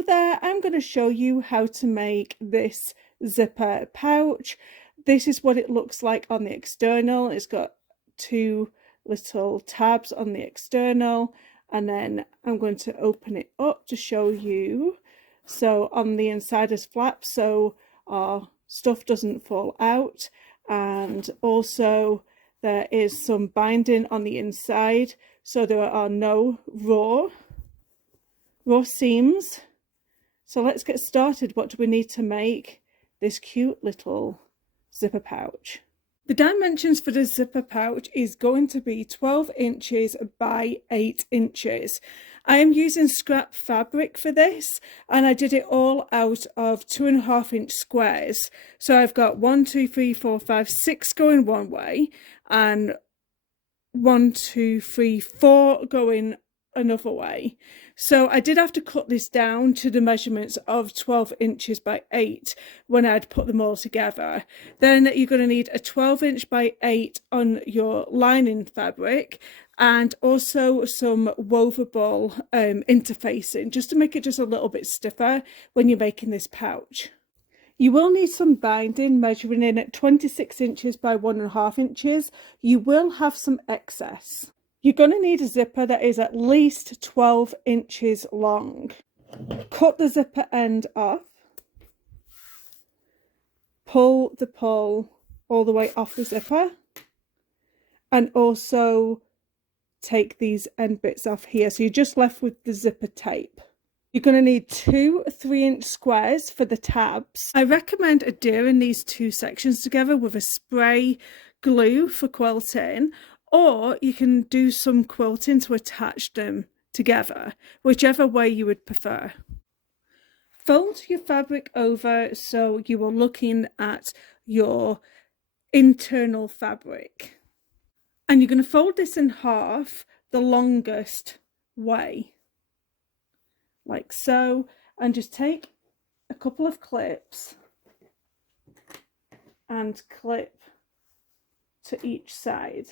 So there, I'm going to show you how to make this zipper pouch. This is what it looks like on the external. It's got two little tabs on the external, and then I'm going to open it up to show you. So on the inside is flap, so our stuff doesn't fall out, and also there is some binding on the inside, so there are no raw seams. So let's get started. What do we need to make this cute little zipper pouch? The dimensions for the zipper pouch is going to be 12 inches by 8 inches. I am using scrap fabric for this, and I did it all out of 2.5-inch squares. So I've got 1, 2, 3, 4, 5, 6 going one way, and 1, 2, 3, 4 going another way. So I did have to cut this down to the measurements of 12 inches by 8 when I'd put them all together. Then you're going to need a 12-inch by 8 on your lining fabric, and also some woveable interfacing, just to make it just a little bit stiffer when you're making this pouch. You will need some binding measuring in at 26 inches by 1.5 inches. You will have some excess. You're going to need a zipper that is at least 12 inches long. Cut the zipper end off. Pull the pull all the way off the zipper. And also take these end bits off here. So you're just left with the zipper tape. You're going to need 2 3-inch squares for the tabs. I recommend adhering these two sections together with a spray glue for quilting, or you can do some quilting to attach them together, whichever way you would prefer. Fold your fabric over so you are looking at your internal fabric. And you're going to fold this in half the longest way, like so, and just take a couple of clips and clip to each side.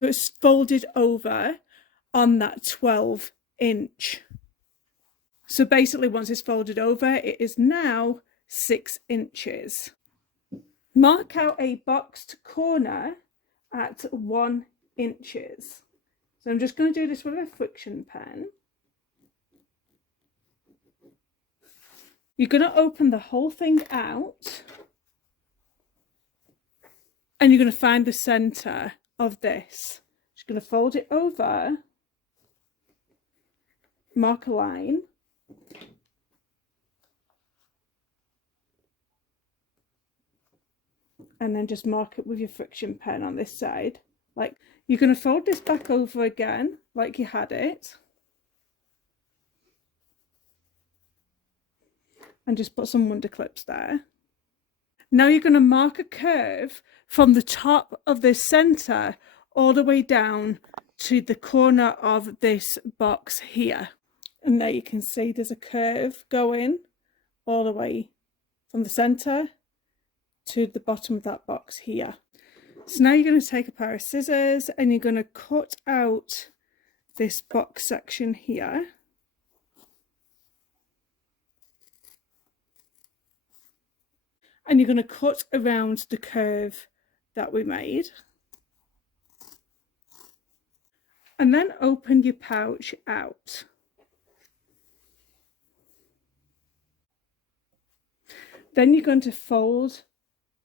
It's folded over on that 12-inch. So basically, once it's folded over, it is now 6 inches. Mark out a boxed corner at 1 inch. So I'm just going to do this with a friction pen. You're going to open the whole thing out, and you're going to find the center of this. Just going to fold it over, mark a line, and then just mark it with your friction pen on this side. Like, you're going to fold this back over again like you had it, and just put some wonder clips there. Now you're going to mark a curve from the top of the center all the way down to the corner of this box here. And there you can see there's a curve going all the way from the center to the bottom of that box here. So now you're going to take a pair of scissors and you're going to cut out this box section here. And you're going to cut around the curve that we made. And then open your pouch out. Then you're going to fold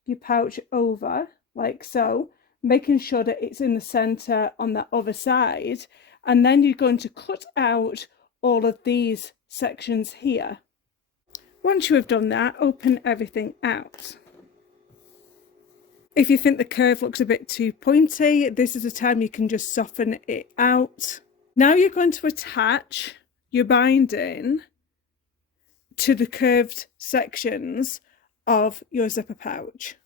your pouch over like so, making sure that it's in the center on that other side. And then you're going to cut out all of these sections here. Once you have done that, open everything out. If you think the curve looks a bit too pointy, this is the time you can just soften it out. Now you're going to attach your binding to the curved sections of your zipper pouch.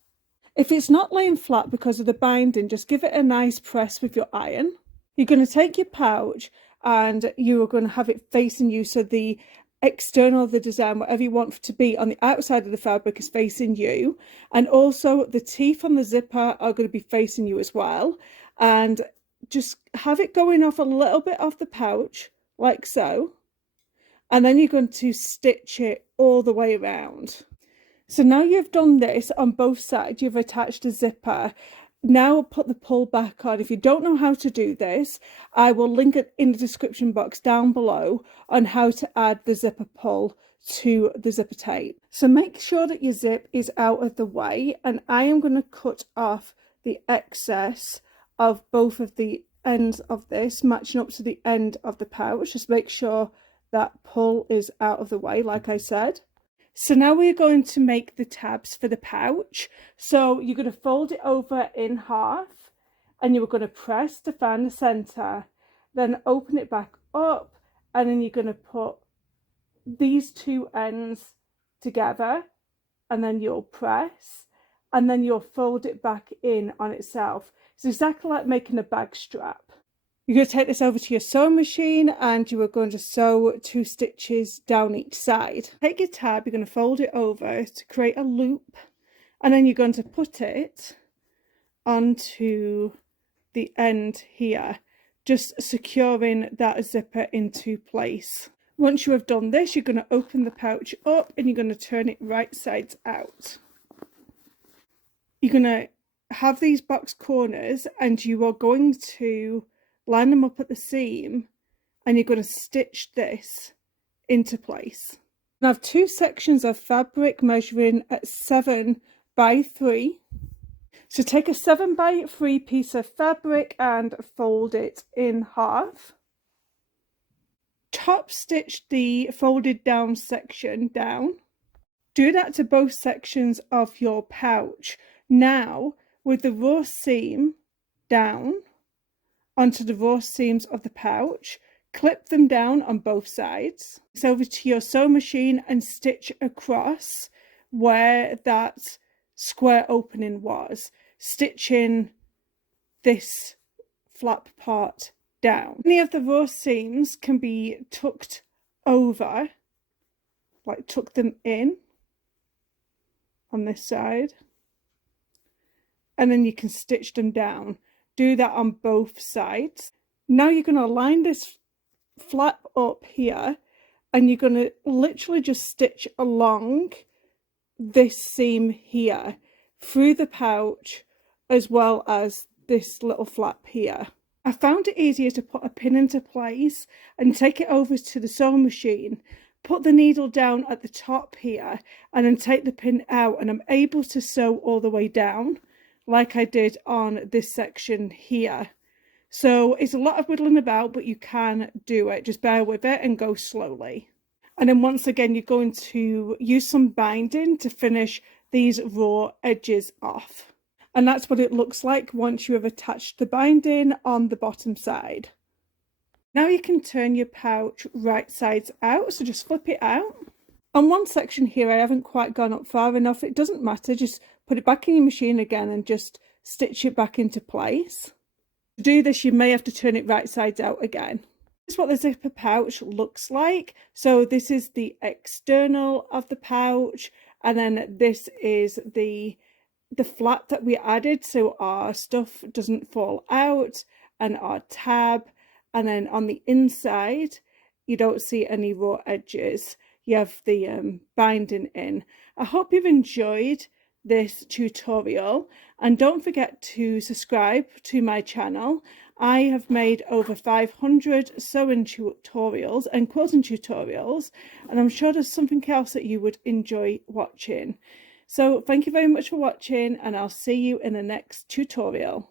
If it's not laying flat because of the binding, just give it a nice press with your iron. You're going to take your pouch and you are going to have it facing you, so the external of the design, whatever you want to be on the outside of the fabric, is facing you, and also the teeth on the zipper are going to be facing you as well. And just have it going off a little bit off the pouch like so, and then you're going to stitch it all the way around. So now you've done this on both sides, you've attached a zipper. Now put the pull back on. If you don't know how to do this, I will link it in the description box down below on how to add the zipper pull to the zipper tape. So make sure that your zip is out of the way, and I am going to cut off the excess of both of the ends of this, matching up to the end of the pouch. Just make sure that pull is out of the way, like I said. So now we're going to make the tabs for the pouch. So you're going to fold it over in half, and you're going to press to find the center, then open it back up, and then you're going to put these two ends together, and then you'll press, and then you'll fold it back in on itself. It's exactly like making a bag strap. You're going to take this over to your sewing machine, and you are going to sew 2 stitches down each side. Take your tab, you're going to fold it over to create a loop, and then you're going to put it onto the end here, just securing that zipper into place. Once you have done this, you're going to open the pouch up, and you're going to turn it right sides out. You're going to have these box corners, and you are going to line them up at the seam, and you're going to stitch this into place. I have 2 sections of fabric measuring at 7 by 3. So take a 7 by 3 piece of fabric and fold it in half. Top stitch the folded down section down. Do that to both sections of your pouch. Now with the raw seam down onto the raw seams of the pouch, clip them down on both sides. It's over to your sewing machine and stitch across where that square opening was, stitching this flap part down. Any of the raw seams can be tucked over, like tuck them in on this side, and then you can stitch them down. Do that on both sides. Now you're going to line this flap up here, and you're going to literally just stitch along this seam here through the pouch as well as this little flap here. I found it easier to put a pin into place and take it over to the sewing machine, put the needle down at the top here, and then take the pin out, and I'm able to sew all the way down like I did on this section here. So it's a lot of whittling about, but you can do it. Just bear with it and go slowly. And then once again, you're going to use some binding to finish these raw edges off. And that's what it looks like once you have attached the binding on the bottom side. Now you can turn your pouch right sides out, so just flip it out. On one section here, I haven't quite gone up far enough. It doesn't matter, just put it back in your machine again and just stitch it back into place. To do this, you may have to turn it right sides out again. This is what the zipper pouch looks like. So this is the external of the pouch, and then this is the flap that we added so our stuff doesn't fall out, and our tab. And then on the inside, you don't see any raw edges. You have the binding in. I hope you've enjoyed this tutorial, and don't forget to subscribe to my channel. I have made over 500 sewing tutorials and quilting tutorials, and I'm sure there's something else that you would enjoy watching. So thank you very much for watching, and I'll see you in the next tutorial.